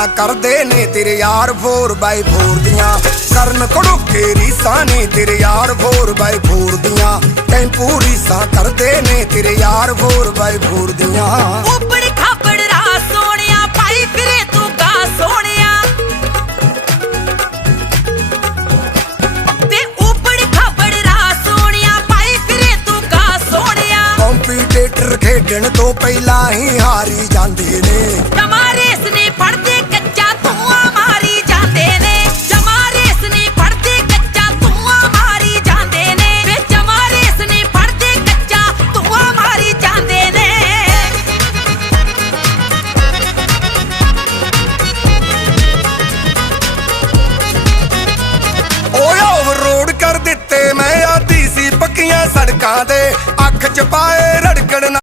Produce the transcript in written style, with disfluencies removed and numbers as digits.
ਰੀਸਾਂ ਕਰਦੇ ਨੇ ਤੇਰੇ ਯਾਰ 4x4 ਦੀਆਂ। ਕਰਨ ਕੜੋਕੇ ਰੀਸਾਂ ਨੇ ਤੇਰੇ ਯਾਰ 4x4 ਦੀਆਂ। ਟੈਂਪੂ ਰੀਸਾਂ ਕਰਦੇ ਨੇ ਤੇਰੇ ਯਾਰ 4x4 ਦੀਆਂ। ਉਬੜ ਖਾਬੜ ਰਾਹ ਸੋਹਣਿਆ ਪਾਈ ਫਿਰੇ ਤੂੰ ਗਾ ਸੋਹਣਿਆ ਤੇ ਉਬੜ ਖਾਬੜ ਰਾਹ ਸੋਹਣਿਆ ਪਾਈ ਫਿਰੇ ਤੂੰ ਗਾ ਸੋਹਣਿਆ। ਕੰਪੀਟੀਟਰ ਖੇਡਣ ਤੋਂ ਪਹਿਲਾਂ ਹੀ ਹਾਰੀ ਜਾਂਦੇ ਨੇ।